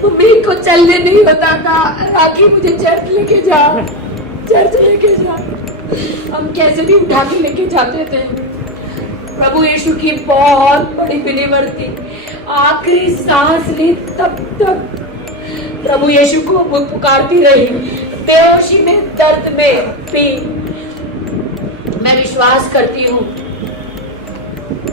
Mummy को चलने नहीं होता था, राखी मुझे चर्च लेके जा, चर्च लेके जा। हम कैसे भी उठा के लेके जाते थे। प्रभु यीशु की बहुत बड़ी बिलीवर थी, आखिरी सांस ली तब तक प्रभु यीशु को वो पुकारती रही, बेहोशी में, दर्द में भी। मैं विश्वास करती हूँ,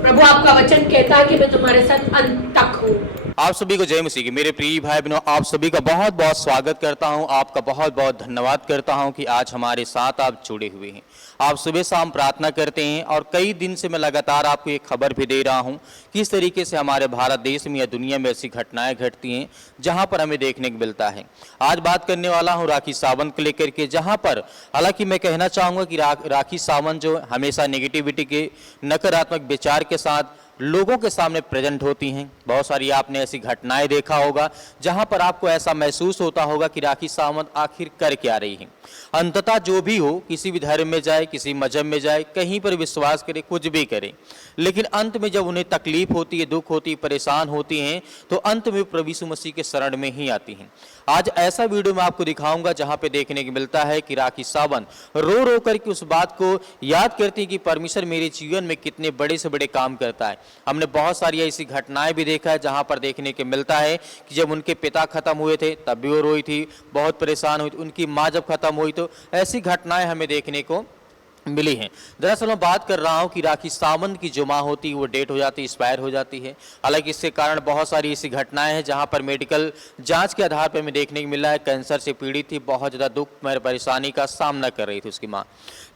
प्रभु आपका वचन कहता है कि मैं तुम्हारे साथ अंत तक हूँ। आप सभी को जय मसीह की। मेरे प्रिय भाई बहनों, आप सभी का बहुत बहुत स्वागत करता हूं। आपका बहुत बहुत धन्यवाद करता हूं कि आज हमारे साथ आप जुड़े हुए हैं। आप सुबह शाम प्रार्थना करते हैं और कई दिन से मैं लगातार आपको एक खबर भी दे रहा हूं किस तरीके से हमारे भारत देश में या दुनिया में ऐसी घटनाएं घटती हैं जहां पर हमें देखने को मिलता है। आज बात करने वाला हूं राखी सावंत को लेकर के, जहां पर हालांकि मैं कहना चाहूँगा कि राखी सावंत जो हमेशा नेगेटिविटी के, नकारात्मक विचार के साथ लोगों के सामने प्रेजेंट होती हैं। बहुत सारी आपने ऐसी घटनाएं देखा होगा जहां पर आपको ऐसा महसूस होता होगा कि राखी सावंत आखिर कर क्या रही है। अंततः जो भी हो, किसी भी धर्म में जाए, किसी मजहब में जाए, कहीं पर विश्वास करे, कुछ भी करे, लेकिन अंत में जब उन्हें तकलीफ होती है, दुख होती है, परेशान होती हैं, तो अंत में प्रभु यीशु मसीह के शरण में ही आती हैं। आज ऐसा वीडियो मैं आपको दिखाऊंगा जहां पे देखने को मिलता है कि राखी सावंत रो रो करके उस बात को याद करती है कि परमेश्वर मेरे जीवन में कितने बड़े से बड़े काम करता है। हमने बहुत सारी ऐसी घटनाएं भी देखा है जहां पर देखने को मिलता है कि जब उनके पिता खत्म हुए थे तब भी वो रोई थी, बहुत परेशान हुई थी। उनकी माँ जब खत्म हुई तो ऐसी घटनाएं हमें देखने को मिली हैं। दरअसल मैं बात कर रहा हूं कि राखी सावंत की जो माँ होती है वो डेट हो जाती है, एक्सपायर हो जाती है। हालांकि इसके कारण बहुत सारी ऐसी घटनाएं हैं जहां पर मेडिकल जांच के आधार पर हमें देखने को मिला है कैंसर से पीड़ित थी, बहुत ज़्यादा दुख में परेशानी का सामना कर रही थी उसकी माँ,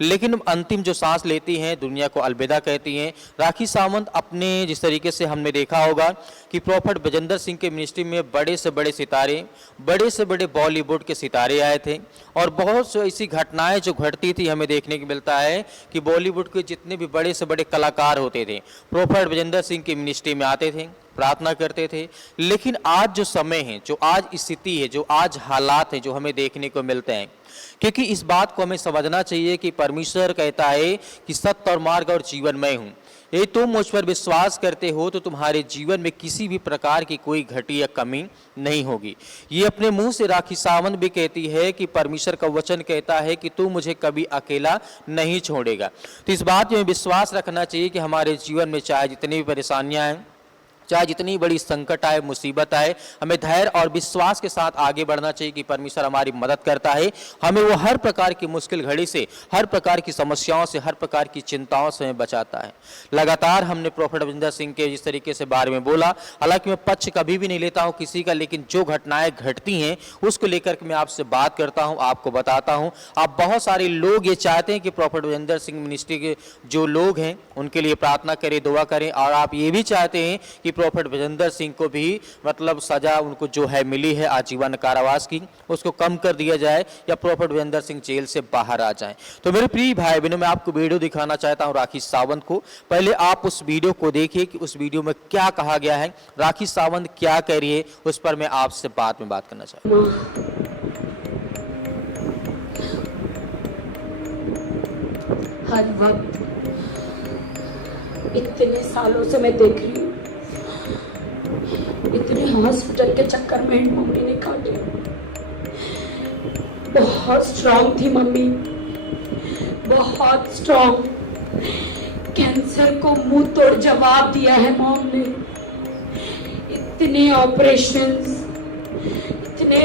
लेकिन अंतिम जो सांस लेती हैं, दुनिया को अलविदा कहती हैं। राखी सावंत अपने, जिस तरीके से हमने देखा होगा कि प्रॉफेट बजेंद्र सिंह के मिनिस्ट्री में बड़े से बड़े सितारे, बड़े से बड़े बॉलीवुड के सितारे आए थे और बहुत सी ऐसी घटनाएं जो घटती थी हमें देखने को मिलता है कि बॉलीवुड के जितने भी बड़े से बड़े कलाकार होते थे प्रॉफेट बजेंद्र सिंह की मिनिस्ट्री में आते थे, प्रार्थना करते थे। लेकिन आज जो समय है, जो आज स्थिति है, जो आज हालात है, जो हमें देखने को मिलते हैं, क्योंकि इस बात को हमें समझना चाहिए कि परमेश्वर कहता है कि सत्य और मार्ग और जीवन मैं हूँ। ये तुम मुझ पर विश्वास करते हो तो तुम्हारे जीवन में किसी भी प्रकार की कोई घटी या कमी नहीं होगी। ये अपने मुंह से राखी सावंत भी कहती है कि परमेश्वर का वचन कहता है कि तू मुझे कभी अकेला नहीं छोड़ेगा। तो इस बात में विश्वास रखना चाहिए कि हमारे जीवन में चाहे जितनी भी परेशानियां हैं, चाहे जितनी बड़ी संकट आए, मुसीबत आए, हमें धैर्य और विश्वास के साथ आगे बढ़ना चाहिए कि परमेश्वर हमारी मदद करता है। हमें वो हर प्रकार की मुश्किल घड़ी से, हर प्रकार की समस्याओं से, हर प्रकार की चिंताओं से हमें बचाता है। लगातार हमने प्रॉफेट बजेंद्र सिंह के जिस तरीके से बारे में बोला, हालांकि मैं पक्ष कभी भी नहीं लेता हूँ किसी का, लेकिन जो घटनाएं घटती हैं उसको लेकर के मैं आपसे बात करता हूँ, आपको बताता हूँ। आप बहुत सारे लोग ये चाहते हैं कि प्रॉफेट बजेंद्र सिंह मिनिस्ट्री के जो लोग हैं उनके लिए प्रार्थना करें, दुआ करें, और आप ये भी चाहते हैं कि प्रॉफेट बजेंद्र सिंह को भी मतलब सजा उनको जो है मिली है आजीवन कारावास की, उसको कम कर दिया जाए या प्रॉफेट बजेंद्र सिंह जेल से बाहर आ जाएं। तो मेरे प्रिय भाई बहनों, मैं आपको वीडियो दिखाना चाहता हूं राखी सावंत को। पहले आप उस वीडियो को देखिए कि उस वीडियो में क्या कहा गया है, राखी सावंत क्या कह रही है, उस पर मैं आपसे बाद में बात करना चाहता हूं। हर वक्त इतने सालों से मैं देख रही हूँ, इतने हॉस्पिटल के चक्कर में मम्मी ने काटे। बहुत स्ट्रांग थी मम्मी, बहुत स्ट्रांग। कैंसर को मुंह तोड़ जवाब दिया है मॉम ने। इतने ऑपरेशंस, इतने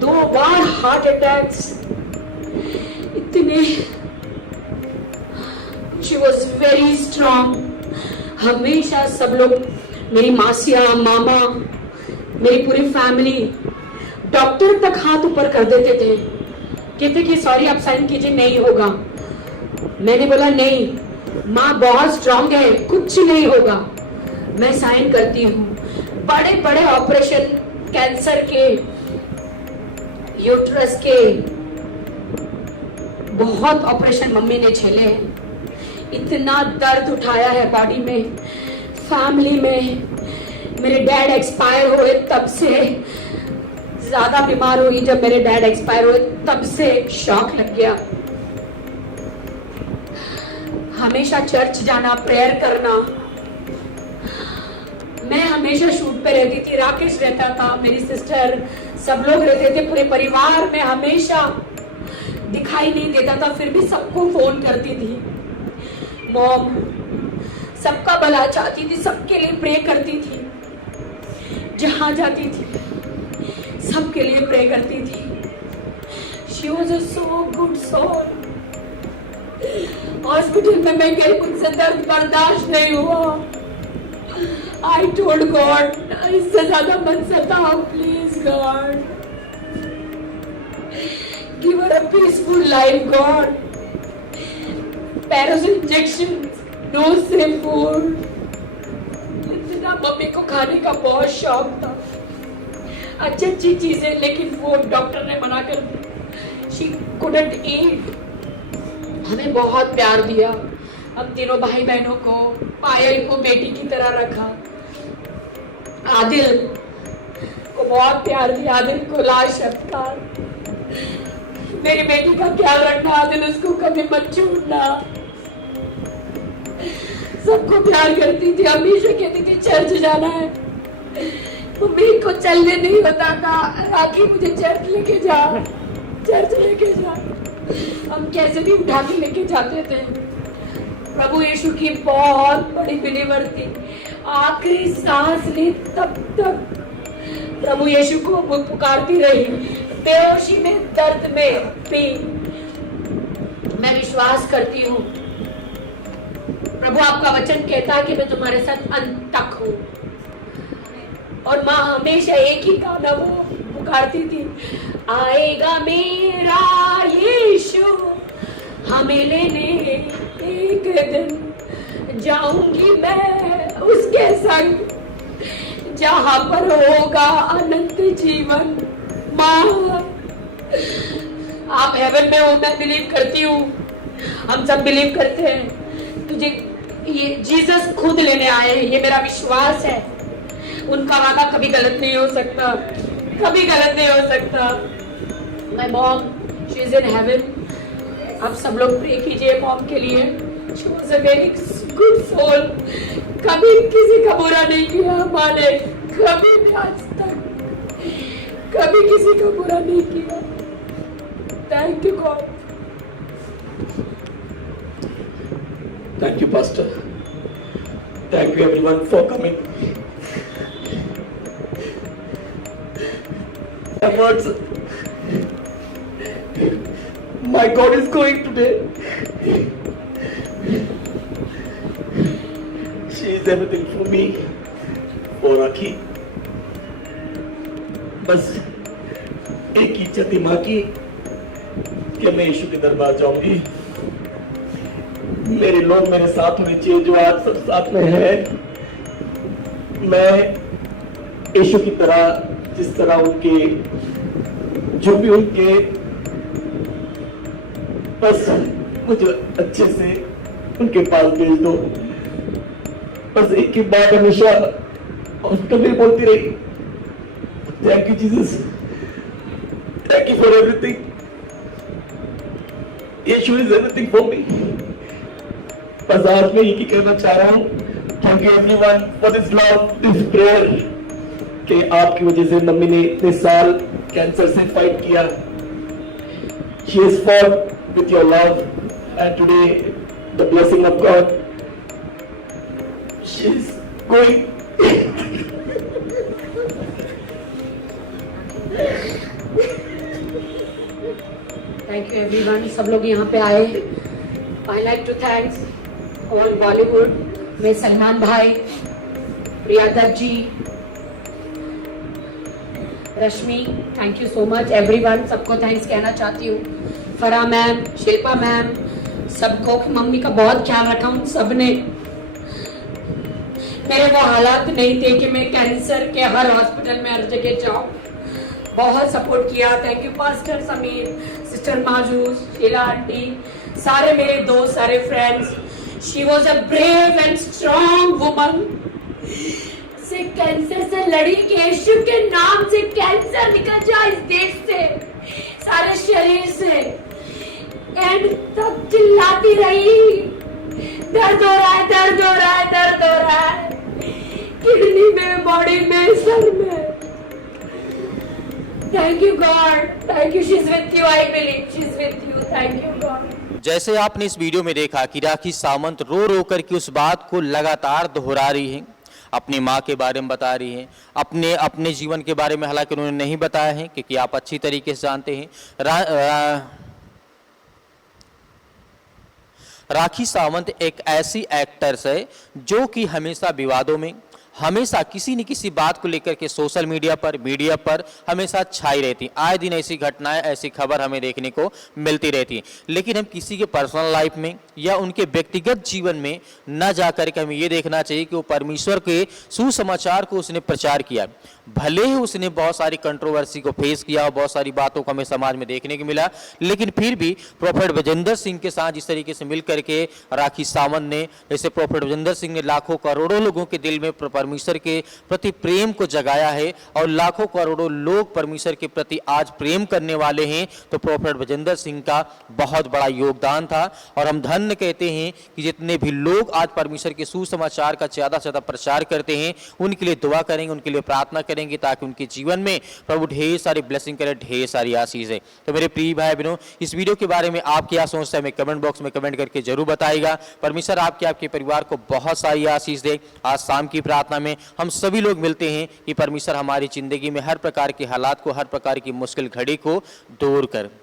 2 बार हार्ट अटैक्स, इतने, शी वॉज वेरी स्ट्रांग। हमेशा सब लोग, मेरी मासियाँ, मामा, मेरी पूरी फैमिली, डॉक्टर तक हाथ ऊपर कर देते थे, कहते कि सॉरी आप साइन कीजिए, नहीं होगा। मैंने बोला नहीं, माँ बहुत स्ट्रांग है, कुछ नहीं होगा, मैं साइन करती हूँ। बड़े बड़े ऑपरेशन, कैंसर के, यूट्रस के, बहुत ऑपरेशन मम्मी ने झेले हैं। इतना दर्द उठाया है बॉडी में, फैमिली में। मेरे डैड एक्सपायर हुए तब से ज्यादा बीमार हुई, जब मेरे डैड एक्सपायर हुए तब से शॉक लग गया। हमेशा चर्च जाना, प्रेयर करना, मैं हमेशा शूट पे रहती थी, राकेश रहता था, मेरी सिस्टर, सब लोग रहते थे, पूरे परिवार में हमेशा दिखाई नहीं देता था, फिर भी सबको फोन करती थी। मॉम सबका भला चाहती थी, सबके लिए प्रे करती थी, जहां जाती थी सबके लिए प्रे करती थी। She was a so good soul. Hospital में मैं गई, मुझसे दर्द बर्दाश्त नहीं हुआ। I told God, इससे ज्यादा मत सताओ please God. Give her a peaceful life God. पैरों से इंजेक्शंस, no safe food. इतना मम्मी को खाने का बहुत शौक था, अच्छी अच्छी चीजें, लेकिन वो डॉक्टर ने मना कर दी। She couldn't eat. हमें बहुत प्यार दिया, हम तीनों भाई बहनों को, पायल को बेटी की तरह रखा, आदिल को बहुत प्यार दिया, आदिल को लाज सत्कार। मेरी बेटी का ख्याल रखना आदिल, उसको कभी मत छोड़ना। सबको प्यार करती थी, हमेशा कहती थी चर्च जाना है। मम्मी को चलने नहीं होता था, राखी मुझे चर्च लेके जा, चर्च लेके जा। हम कैसे भी उठा के लेके जाते थे। प्रभु यीशु की बहुत बड़ी बिलीवर थी, आखिरी सांस ली तब तक प्रभु यीशु को पुकारती रही, बेहोशी में, दर्द में भी। मैं विश्वास करती हूँ, प्रभु आपका वचन कहता है कि मैं तुम्हारे साथ अंत तक हूँ। और माँ हमेशा एक ही गाना वो पुकारती थी, आएगा मेरा यीशु हमें लेने एक दिन, जाऊंगी मैं उसके संग, जहां पर होगा अनंत जीवन। माँ आप हेवन में हो, मैं बिलीव करती हूँ, हम सब बिलीव करते हैं। तुझे ये जीसस खुद लेने आए हैं, ये मेरा विश्वास है। उनका वादा कभी गलत नहीं हो सकता, कभी गलत नहीं हो सकता। My mom, she is in heaven. आप सब लोग प्रे कीजिए मॉम के लिए। She was a very good soul, कभी किसी का बुरा नहीं किया माँ ने, कभी भी आज तक कभी किसी का बुरा नहीं किया। Thank you God. Thank you, Pastor. Thank you, everyone, for coming. Words. My God is going today. She is everything for me, for Rakhi. बस एक ही इच्छा थी माँ की कि मैं यीशु के दरबार जाऊंगी। मेरे लोग मेरे साथ होने चाहिए, जो आज सब साथ में है। मैं यीशु की तरह, जिस तरह उनके, जो भी उनके, बस मुझे अच्छे से उनके पास भेज दो। बस एक ही बात हमेशा हॉस्पिटल में बोलती रही, thank you Jesus, thank you for everything, Yeshu is everything for me. बस आज मैं यही कहना चाह रहा हूँ, thank you everyone for this love, this prayer, कि आपकी वजह से मम्मी ने इतने साल कैंसर से फाइट किया। She has fought with your love, and today the blessing of God, she is going. Thank you everyone, सब लोग यहाँ पे आए। I like to thanks all Bollywood में सलमान भाई, Priya Dutt ji, Rashmi, thank you so much everyone. सबको थैंक्स कहना चाहती हूँ। फरा मैम, शिल्पा मैम, सबको, मम्मी का बहुत ख्याल रखा उन सब ने। मेरे वो हालात नहीं थे कि मैं कैंसर के हर हॉस्पिटल में हर जगह जाऊँ। बहुत सपोर्ट किया। Thank you pastor Sameer, sister माजूस, शीला आंटी, सारे मेरे दोस्त, सारे friends. She was a brave and strong woman. से कैंसर से लड़ी कि यीशु के नाम से कैंसर निकल जाए इस देश से, सारे शरीर से। एंड तब चिल्लाती रही, दर्द हो रहा है, दर्द हो रहा है, दर्द हो रहा है। किडनी में, बॉडी में, सर में। Thank you God, thank you, she is with you, I believe she is with you, thank you God. जैसे आपने इस वीडियो में देखा कि राखी सावंत रो रो कर के उस बात को लगातार दोहरा रही है, अपनी माँ के बारे में बता रही हैं, अपने जीवन के बारे में हालांकि उन्होंने नहीं बताया है, क्योंकि आप अच्छी तरीके से जानते हैं राखी सावंत एक ऐसी एक्टर्स है जो कि हमेशा विवादों में, हमेशा किसी न किसी बात को लेकर के सोशल मीडिया पर हमेशा छाई रहती। आए दिन ऐसी घटनाएं, ऐसी खबर हमें देखने को मिलती रहती है। लेकिन हम किसी के पर्सनल लाइफ में या उनके व्यक्तिगत जीवन में न जाकर के हमें ये देखना चाहिए कि वो परमेश्वर के सुसमाचार को उसने प्रचार किया। भले ही उसने बहुत सारी कंट्रोवर्सी को फेस किया और बहुत सारी बातों को हमें समाज में देखने को मिला, लेकिन फिर भी प्रोफेट विजेंद्र सिंह के साथ जिस तरीके से मिल करके राखी सावंत ने, जैसे प्रोफेट विजेंद्र सिंह ने लाखों करोड़ों लोगों के दिल में परमेश्वर के प्रति प्रेम को जगाया है और लाखों करोड़ों लोग परमेश्वर के प्रति आज प्रेम करने वाले हैं, तो प्रोफेट विजेंद्र सिंह का बहुत बड़ा योगदान था। और हम धन्य कहते हैं कि जितने भी लोग आज परमेश्वर के सुसमाचार का ज्यादा से ज्यादा प्रचार करते हैं, उनके लिए दुआ करेंगे, उनके लिए प्रार्थना करेंगे, ताकि उनके जीवन में प्रभु ढेर सारी ब्लेसिंग करे, ढेर सारी आशीष है। तो मेरे प्रिय भाई बहनों, इस वीडियो के बारे में आप क्या सोचते हैं, हमें कमेंट बॉक्स में कमेंट करके जरूर बताइएगा। परमेश्वर आपके परिवार को बहुत सारी आशीष दे। आज शाम की प्रार्थना में हम सभी लोग मिलते हैं कि परमेश्वर हमारी जिंदगी में हर प्रकार के हालात को, हर प्रकार की मुश्किल घड़ी को दूर कर।